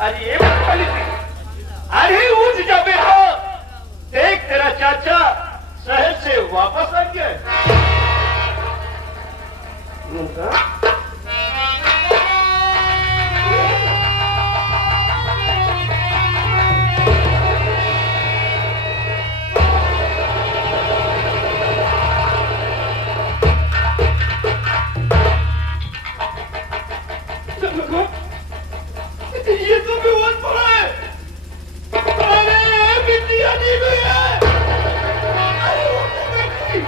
अरे ये बात वाली थी। अरे उठ जा बेटा, देख तेरा चाचा शहर से वापस आ गया है। ये तो बेहोश पड़ा है। अरे बिटिया नींद हुई है। अरे उठ बेटी,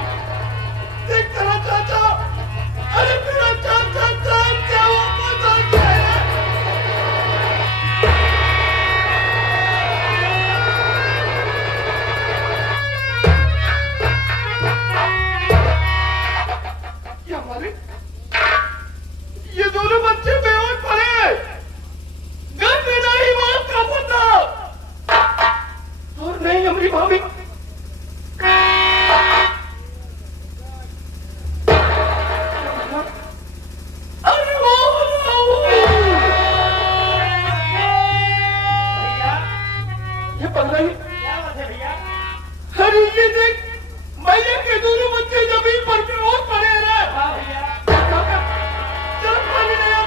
देख तेरा चाचा, अरे तेरा चाचा चाचा वापस आ गया है। क्या मालिक, ये दोनों बच्चे बेहोश पड़े हैं। घर में नहीं मौत का पता, और नहीं हमारी भाभी। अरे भैया, ये पता नहीं क्या बात है भैया। अरे ये देख, भैया के दोनों बच्चे जमीन पर बेहोश पड़े हैं। हाँ भैया, चल पानी ले आओ।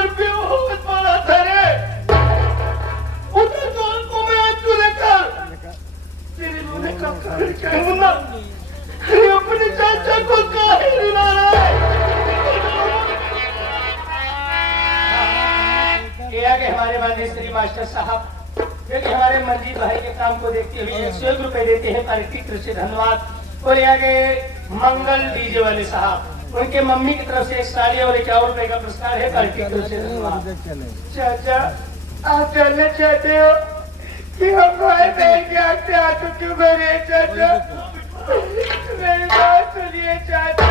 पर बेहोश पड़ा था रे। उधर तो को मैं आंसू लेकर तेरे रोने का कारण क्या है मुन्ना? अरे अपने चाचा को काहे रुला रहा है? ये आगे हमारे मंदिर मास्टर साहब क्योंकि हमारे मंजीत भाई के काम को देखते हुए 101 रुपए देते हैं पारिवारिक तरफ से धन्यवाद। और ये आगे मंगल डीजे वाले साहब उनके मम्मी की तरफ से 1 साड़ी और 51 रुपए का पुरस्कार है पारिवारिक तरफ से धन्यवाद। चाचा आप जानना चाहते हो कि हम भाई बहन के आते आंसू क्यों भरे चाचा? मेरी बात सुनिए चाचा।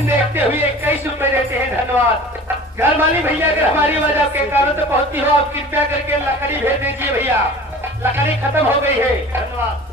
देखते हुए 21 रुपए देते हैं धन्यवाद। घर वाली भैया अगर हमारी आवाज आपके कानों तक पहुंचती हो आप कृपया करके लकड़ी भेज दीजिए भैया, लकड़ी खत्म हो गई है। धन्यवाद।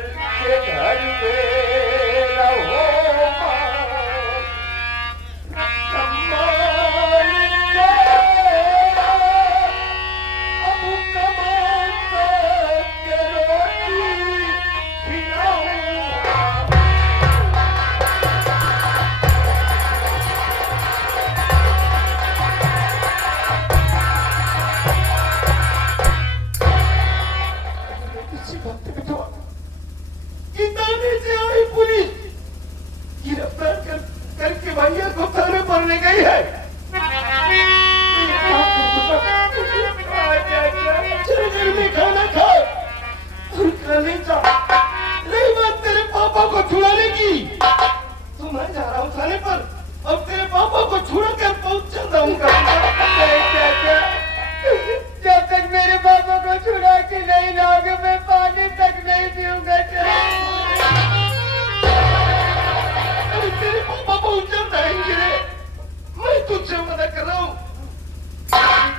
चल के घर में रहो सम्मान तेरा, अब कमा के रोटी खिलाऊंगा। किताने से आई पुलिस गिरफ्तार करके भैया को थाने पर ले गई है। घर में खाना खा और खाने जा, नहीं बात तेरे पापा को छुड़ाने की। तो मैं जा रहा हूँ थाने पर और तेरे पापा को छुड़ा कर पहुंचा जाऊंगा। जब तक मेरे पापा को छुड़ा के नहीं लाओगे मैं पानी तक नहीं पीऊंगा। तेरे पापा पहुंचा जाएंगे, मैं तुझसे मना कर रहा हूँ।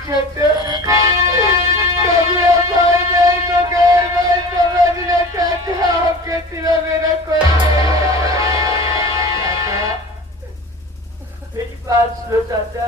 कभी अपार मेरे को गैर मैं समझना चाहता हूँ आपके सिवा मेरा कोई नहीं। मेरी बात सुनो चाचा।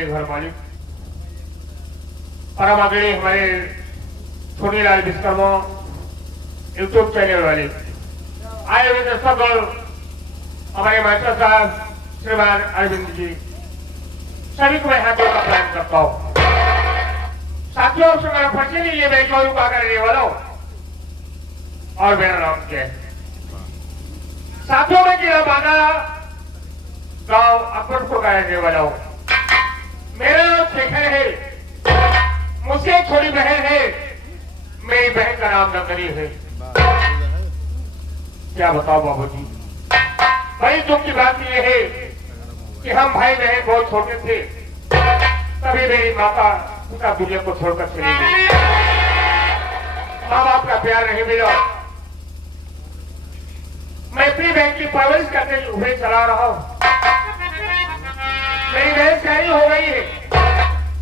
घर मालिक परम आदरणीय हमारे छोटीलाल विश्वकर्मा यूट्यूब चैनल वाले आए हुए दर्शक और हमारे मास्टर साहब श्रीमान अरविंद जी सभी को मैं हाथों का प्रणाम करता हूँ। साथियों से मेरा परिचय नहीं, मैं चौरू का करने वाला हूँ और मेरा नाम क्या है। साथियों में जिला बागा गांव अकबरपुर का रहने वाला हूँ। मेरा नाम शेखर है, मुझसे एक छोटी बहन है, मेरी बहन का नाम नंदनी है। क्या बताओ बाबूजी, बड़ी दुख की बात यह है कि हम भाई बहन बहुत छोटे थे तभी मेरी माता पिता दुनिया को छोड़कर चली गई। माँ बाप का प्यार नहीं मिला। मैं अपनी बहन की परवरिश करते हुए चला रहा हूँ। मेरी बहन शादी हो गई है,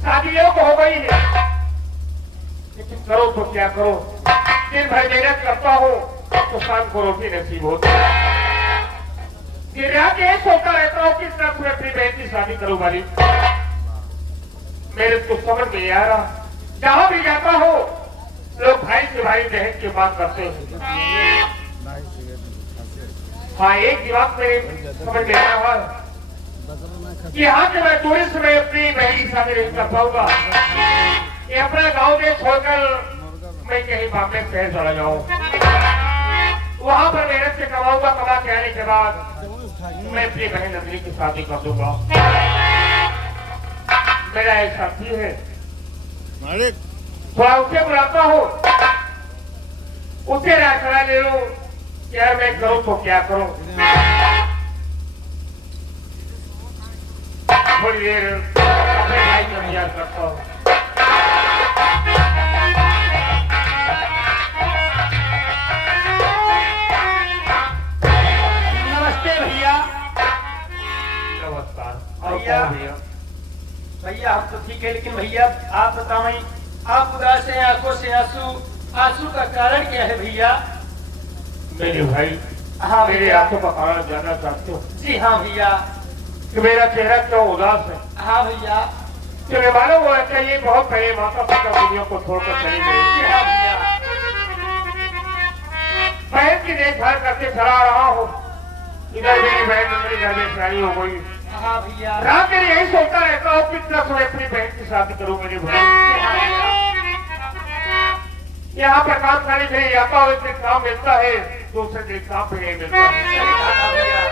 शादियों को हो गई है, लेकिन करो तो क्या करो, दिन भर मेहनत करता हूँ तो शाम को रोटी नसीब होती है। दिन रात यही सोचता रहता हूँ किस तरह मैं अपनी बहन की शादी करूँ वाली। मेरे को समझ नहीं आ रहा, जहां भी जाता हूँ लोग भाई से भाई बहन की बात करते हैं। हाँ, एक दिमाग में समझ में आ रहा है कि यहाँ के मैं टूरिस्ट में अपनी बहन की शादी नहीं कर पाऊंगा। ये अपना गांव में छोड़कर मैं कहीं बॉम्बे शहर चला जाऊं, वहां पर मेहनत से कमाऊंगा, कमा के आने के बाद मैं अपनी बहन नंदनी की शादी कर दूंगा। मेरा एक साथी है, थोड़ा उसे बुलाता हूँ, उसे राय सलाह ले लूं यार मैं करूं तो क्या करूं। थोड़ी देर तैयार करता हूँ। नमस्ते भैया। नमस्कार। और भैया। कौन भैया? भैया हम तो ठीक है, लेकिन भैया आप बताएं, आप उदास हैं, आंखों से आंसू, आंसू का कारण क्या है भैया? मेरे भाई, हाँ मेरे भैया। आंखों का कारण जानना चाहते हो जी हाँ भैया। कि मेरा चेहरा क्यों उदास है? हाँ भैया। तुम्हें मालूम हुआ कि ये बहुत पहले माता पिता दुनिया को छोड़कर चली जी गई। हाँ भैया। बहन की देखभाल करके चला रहा हूँ, इधर मेरी बहन मेरे घर में शादी हो गई। हाँ भैया। रात में यही सोचता रहता हूँ कितना समय अपनी बहन की शादी करूँ मेरी जी हाँ बहन। भैया। यहाँ पर काम खाने के लिए आता हूँ, एक काम मिलता है, दूसरे दिन काम भी नहीं मिलता। सही कहा भैया।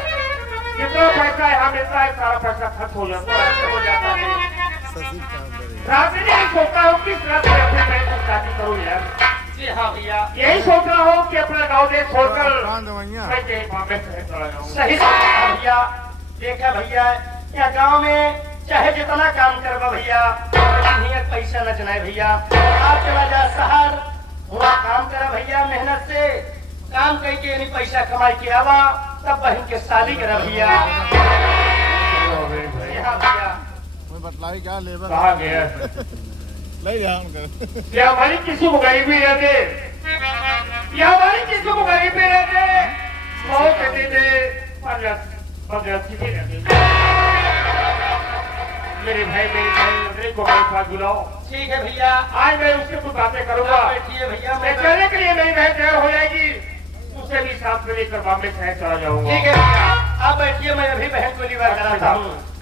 जितना पैसा यहाँ मिलता है सारा पैसा खर्च हो जाता है। खर्च हो जाता है। रात में यही सोचता हूँ किस रात में अपनी बहन की शादी करूँ यार। जी हाँ भैया। यही सोच रहा हूँ कि अपना गाँव देश छोड़कर मैं कहीं बॉम्बे शहर चला जाऊँ। सही कहा भैया। देखा भैया, यहाँ गांव में चाहे जितना काम करवा भैया, नियत पैसा न जनाए भैया। आप चला जा शहर, वहाँ काम करा भैया, मेहनत से काम करके नहीं पैसा कमाई के आवा, तब बहन के शादी करा भैया। जी हाँ भैया। बतलाई क्या लेबर कहा गया ले जा उनका क्या हमारी किसी को गरीबी रहते, या हमारी किसी को गरीबी रहते, बहुत कहते थे मेरे भाई मेरी बहन को मेरे साथ बुलाओ। ठीक है भैया। आज मैं उससे कुछ बातें करूंगा। आप बैठिए भैया। मैं कहने के लिए मेरी बहन तैयार हो जाएगी, उसे भी साथ में लेकर बॉम्बे शहर चला जाऊंगा। ठीक है भैया, आप बैठिए, मैं अभी बहन को लिवा कराता हूँ।